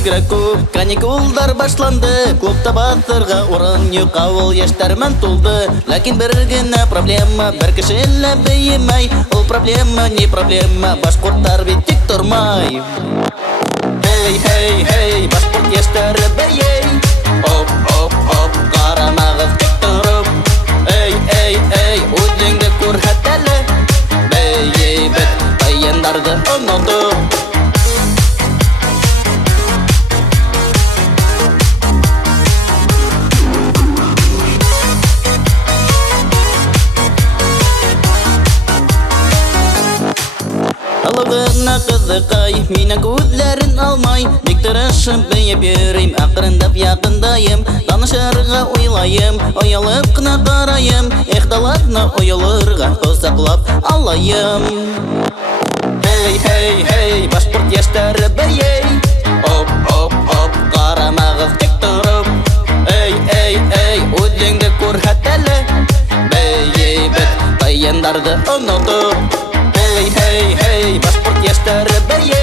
бигрәк күп. Каникулдар башланды, клубта батырга урын юк, авыл яшьтәрмен тулды. Ләкин бер генә проблема, бер кешелә бейемәй. Ул проблема не проблема, башкортлар бит тик тормай. Hey, hey, hey, башкорт яшьтәре бейей. Оп, оп, оп, карамагыз тик торып. Эй, эй, эй, үзеңне күрһәт әле. Бейей бит, кыйындарды онытып. Алыгына кызыкай, мине күзләрен алмай. Бик тырышып бейеп йөрим, акырындап якындайым. Танышырга уйлайым, оялып кына карайым. Ихталатны оялырга озаклап алайым. Hey, hey, hey, башкорт яшьтәре бейей. Оп, оп, оп, карамагыз тик торып. Эй, эй, эй, үзеңне күрһәт әле. Бейей бит, кыйындарды онытып. Hey, hey, hey, башкорт яшьтәре бейей.